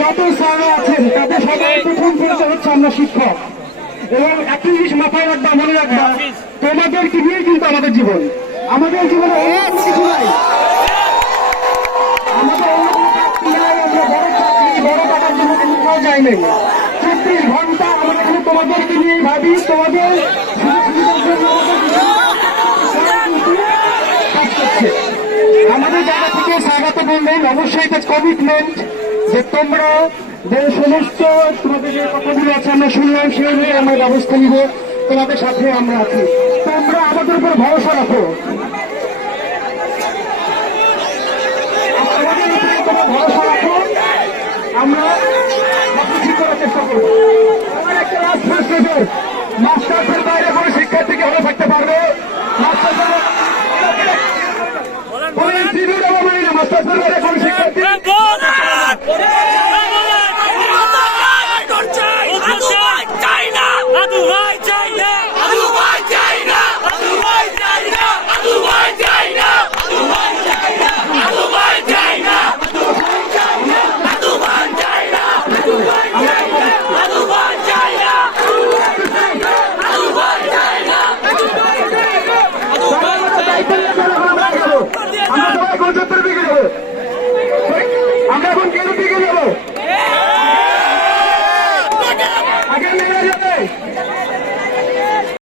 যত সারা আছেন তাদের সবার প্রথম পরিচয় হচ্ছে আমরা শিক্ষক। এবং একটা জিনিস মাথায় রাখবা মনে রাখবা তোমাদেরকে নিয়ে কিন্তু আমাদের জীবন? আমাদের জীবনে অন্য কিছু নাই। আমাদের আমরা জন্য কিন্তু কেউ যাই ঘণ্টা আমরা কিন্তু তোমাদেরকে নিয়ে ভাবি তোমাদের আমাদের জায়গা থেকে স্বাগত বললেন অবশ্যই এটা কমিটমেন্ট যে তোমরা যে সমস্ত তোমাদের যে কথাগুলো আছে আমরা শুনলাম সেই অনুযায়ী আমরা ব্যবস্থা নিব তোমাদের সাথে আমরা আছি তোমরা আমাদের উপর ভরসা রাখো মাস্টার্সের বাইরে কোনো শিক্ষার্থীকে হলে থাকতে পারবে মাস্টার্সের বাইরে